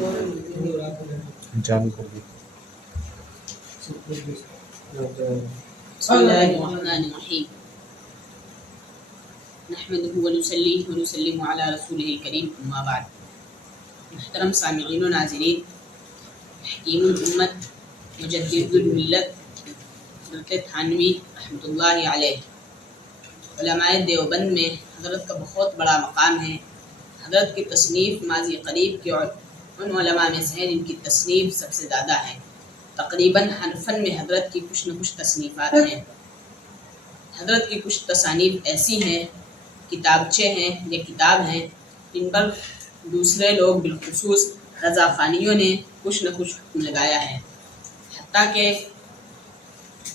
چالو کر دی. بسم اللہ الرحمن الرحیم نحمده ونصلی ونسلم علی رسولہ الکریم اما بعد. محترم سامعین و ناظرین، حکیم الامت مجدد الملت حضرت تھانوی رحمۃ اللہ علیہ علماء دیوبند میں حضرت کا بہت بڑا مقام ہے. حضرت کی تصنیف ماضی قریب کے ان علماء میں سے ہیں جن کی تصنیف سب سے زیادہ ہے. تقریباً ہر فن میں حضرت کی کچھ نہ کچھ تصنیفات ہیں. حضرت کی کچھ تصانیف ایسی ہیں، کتابچے ہیں یا کتاب ہیں، جن پر دوسرے لوگ بالخصوص رضا خانیوں نے کچھ نہ کچھ حکم لگایا ہے. حتیٰ کہ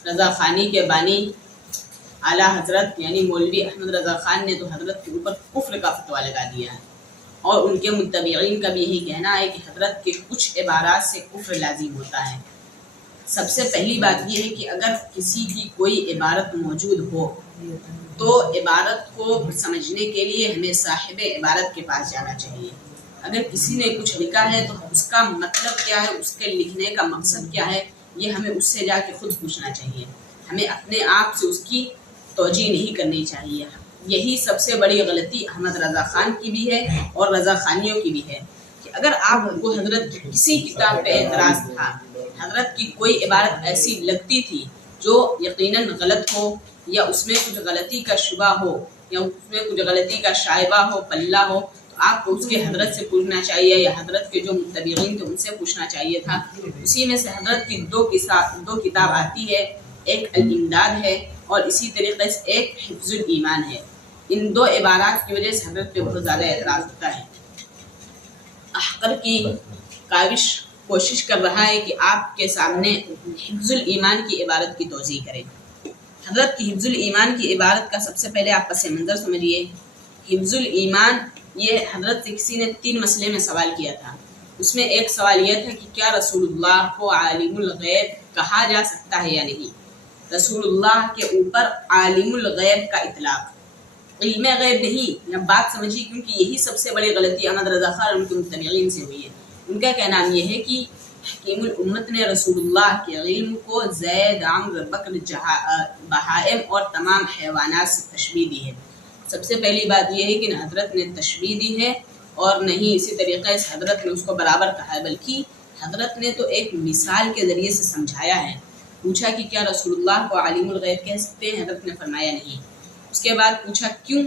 رضا خانی کے بانی اعلیٰ حضرت یعنی مولوی احمد رضا خان نے تو حضرت کے اوپر کفر کا فتویٰ لگا دیا ہے، اور ان کے متبعین کا بھی یہی کہنا ہے کہ حضرت کے کچھ عبارات سے کفر لازم ہوتا ہے. سب سے پہلی بات یہ ہے کہ اگر کسی کی کوئی عبارت موجود ہو تو عبارت کو سمجھنے کے لیے ہمیں صاحب عبارت کے پاس جانا چاہیے. اگر کسی نے کچھ لکھا ہے تو اس کا مطلب کیا ہے، اس کے لکھنے کا مقصد کیا ہے، یہ ہمیں اس سے جا کے خود پوچھنا چاہیے. ہمیں اپنے آپ سے اس کی توجیہ نہیں کرنی چاہیے. یہی سب سے بڑی غلطی احمد رضا خان کی بھی ہے اور رضا خانیوں کی بھی ہے کہ اگر آپ کو حضرت کسی کتاب پہ اعتراض تھا، حضرت کی کوئی عبارت ایسی لگتی تھی جو یقیناً غلط ہو یا اس میں کچھ غلطی کا شبہ ہو یا اس میں کچھ غلطی کا شائبہ ہو، پلہ ہو، تو آپ کو اس کے حضرت سے پوچھنا چاہیے یا حضرت کے جو متبعین تھے ان سے پوچھنا چاہیے تھا. اسی میں سے حضرت کی دو کتاب آتی ہے، ایک الامداد ہے اور اسی طریقے سے ایک حفظ الایمان ہے. ان دو عبارات کی وجہ سے حضرت پہ بہت زیادہ اعتراض ہوتا ہے. احقر کی کاوش کوشش کر رہا ہے کہ آپ کے سامنے حفظ الایمان کی عبارت کی توضیح کرے. حضرت کی حفظ الایمان کی عبارت کا سب سے پہلے آپ پس منظر سمجھیے. حفظ الایمان یہ حضرت سے کسی نے 3 مسئلے میں سوال کیا تھا. اس میں ایک سوال یہ تھا کہ کیا رسول اللہ کو عالم الغیب کہا جا سکتا ہے یا نہیں. رسول اللہ کے اوپر عالم الغیب کا اطلاق علم غیب نہیں. بات سمجھیے، کیونکہ یہی سب سے بڑی غلطی احمد رضا خان اور ان کے متبعین سے ہوئی ہے. ان کا کہنا یہ ہے کہ حکیم الامت نے رسول اللہ کے علم کو زید، عمرو، بکر، بہائم اور تمام حیوانات سے تشبیہ دی ہے. سب سے پہلی بات یہ ہے کہ نہ حضرت نے تشبیہ دی ہے اور نہ ہی اسی طریقے سے حضرت نے اس کو برابر کہا ہے، بلکہ حضرت نے تو ایک مثال کے ذریعے سے سمجھایا ہے. پوچھا کہ کیا رسول اللہ کو عالم الغیب کہہ سکتے ہیں، حضرت نے فرمایا نہیں. اس کے بعد پوچھا کیوں،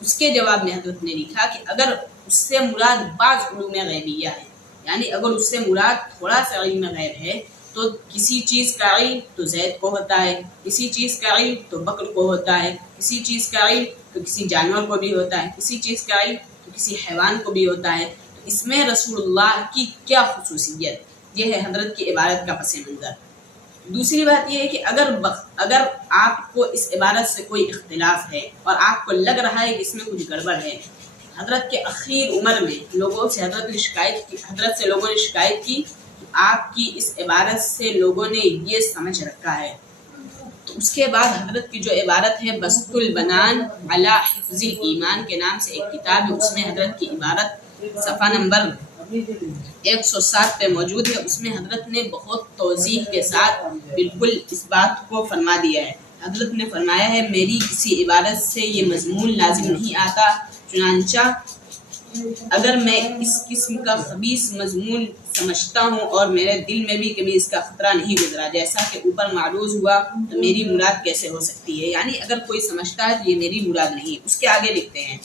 اس کے جواب میں حضرت نے لکھا کہ اگر اس سے مراد بعض علوم غیبیہ ہے، یعنی اگر اس سے مراد تھوڑا سا علم غیب ہے، تو کسی چیز کا علم تو زید کو ہوتا ہے، کسی چیز کا علم تو بکر کو ہوتا ہے، کسی چیز کا علم تو کسی جانور کو بھی ہوتا ہے، کسی چیز کا علم تو کسی حیوان کو بھی ہوتا ہے. تو اس میں رسول اللہ کی کیا خصوصیت، یہ ہے حضرت کی عبارت کا پس منظر. دوسری بات یہ ہے کہ اگر آپ کو اس عبارت سے کوئی اختلاف ہے اور آپ کو لگ رہا ہے کہ اس میں کچھ گڑبڑ ہے، حضرت کے اخیر عمر میں لوگوں سے شکایت کی کہ آپ کی اس عبارت سے لوگوں نے یہ سمجھ رکھا ہے. تو اس کے بعد حضرت کی جو عبارت ہے بسط البنان علی حفظ الایمان کے نام سے ایک کتاب ہے، اس میں حضرت کی عبارت صفحہ نمبر 107 پہ موجود ہے. اس میں حضرت نے بہت توضیح کے ساتھ بالکل اس بات کو فرما دیا ہے. حضرت نے فرمایا ہے میری کسی عبارت سے یہ مضمون لازم نہیں آتا، چنانچہ اگر میں اس قسم کا خبیث مضمون سمجھتا ہوں اور میرے دل میں بھی کبھی اس کا خطرہ نہیں گزرا جیسا کہ اوپر معروض ہوا، تو میری مراد کیسے ہو سکتی ہے. یعنی اگر کوئی سمجھتا ہے تو یہ میری مراد نہیں. اس کے آگے لکھتے ہیں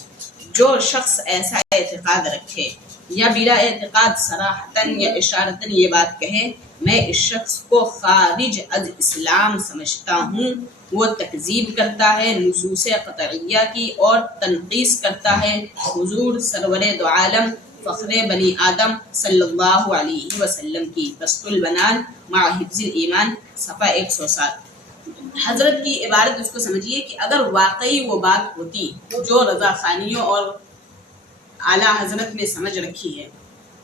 جو شخص ایسا اعتقاد رکھے یا بلا اعتقاد صراحتاً یا اشارتاً یہ بات کہے میں اس شخص کو خارج از اسلام سمجھتا ہوں، وہ تکذیب کرتا ہے نصوص قطعیہ کی اور تنقیص کرتا ہے حضور سرور دو عالم فخر بنی آدم صلی اللہ علیہ وسلم کی. بسط البنان مع حفظ الایمان صفحہ 107. حضرت کی عبارت اس کو سمجھیے کہ اگر واقعی وہ بات ہوتی جو رضا خانیوں اور اعلیٰ حضرت نے سمجھ رکھی ہے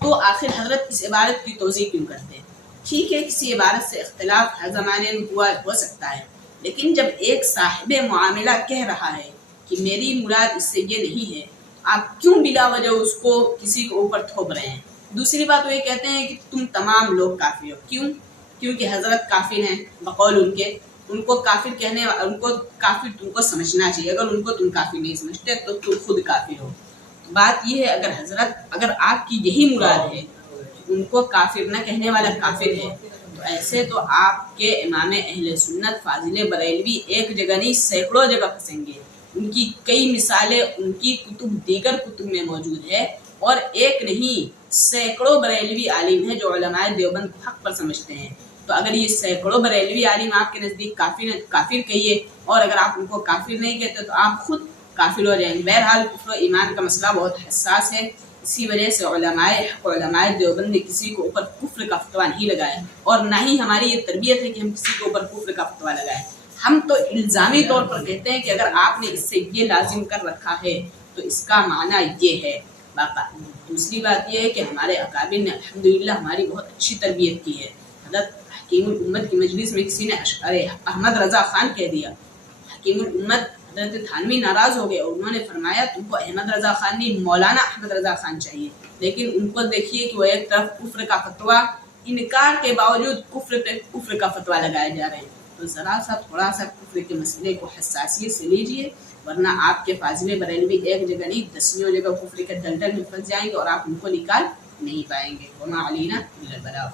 تو آخر حضرت اس عبارت کی توضیح کیوں کرتے ہیں. ٹھیک ہے، کسی عبارت سے اختلاف ہر زمانے میں ہو سکتا ہے، لیکن جب ایک صاحب معاملہ کہہ رہا ہے کہ میری مراد اس سے یہ نہیں ہے، آپ کیوں بلا وجہ اس کو کسی کے اوپر تھوپ رہے ہیں. دوسری بات وہ یہ کہتے ہیں کہ تم تمام لوگ کافر ہو. کیوں؟ کیونکہ حضرت کافر ہیں بقول ان کو کافر کہنے، ان کو کافر تم کو سمجھنا چاہیے. اگر ان کو تم کافر نہیں سمجھتے تو تم خود کافر ہو. بات یہ ہے اگر آپ کی یہی مراد ہے ان کو کافر نہ کہنے والا کافر ہے تو ایسے تو آپ کے امام اہل سنت فاضل بریلوی ایک جگہ نہیں سینکڑوں جگہ پھنسیں گے. ان کی کئی مثالیں ان کی دیگر کتب میں موجود ہے، اور ایک نہیں سینکڑوں بریلوی عالم ہیں جو علماء دیوبند کو حق پر سمجھتے ہیں. تو اگر یہ سینکڑوں بریلوی عالم آپ کے نزدیک کافر کہیے، اور اگر آپ ان کو کافر نہیں کہتے تو آپ خود کافر ہو جائیں گے. بہرحال کفر و ایمان کا مسئلہ بہت حساس ہے، اسی وجہ سے علماء دیوبند نے کسی کو اوپر کفر کا فتویٰ نہیں لگایا، اور نہ ہی ہماری یہ تربیت ہے کہ ہم کسی کے اوپر کفر کا فتویٰ لگائیں. ہم تو الزامی طور پر کہتے ہیں کہ اگر آپ نے اس سے یہ لازم کر رکھا ہے تو اس کا معنی یہ ہے. دوسری بات یہ ہے کہ ہمارے اکابر نے الحمدللہ ہماری بہت اچھی تربیت کی ہے. حضرت حکیم الامت کی مجلس میں کسی نے احمد رضا خان کہہ دیا. حکیم الامت حضرت تھانوی ناراض ہو گئے اور انہوں نے فرمایا تم کو احمد رضا خان نہیں مولانا احمد رضا خان چاہیے. لیکن ان کو دیکھیے کہ وہ ایک طرف کفر کا فتویٰ، انکار کے باوجود کفر کا فتویٰ لگائے جا رہے ہیں. تو تھوڑا سا کفر کے مسئلے کو حساسیت سے لیجئے، ورنہ آپ کے فاضل بریلوی ایک جگہ نہیں دسیوں جگہ کفر کے دلدل میں پھنس جائیں گے اور آپ ان کو نکال نہیں پائیں گے. وما علینا الا البلاغ.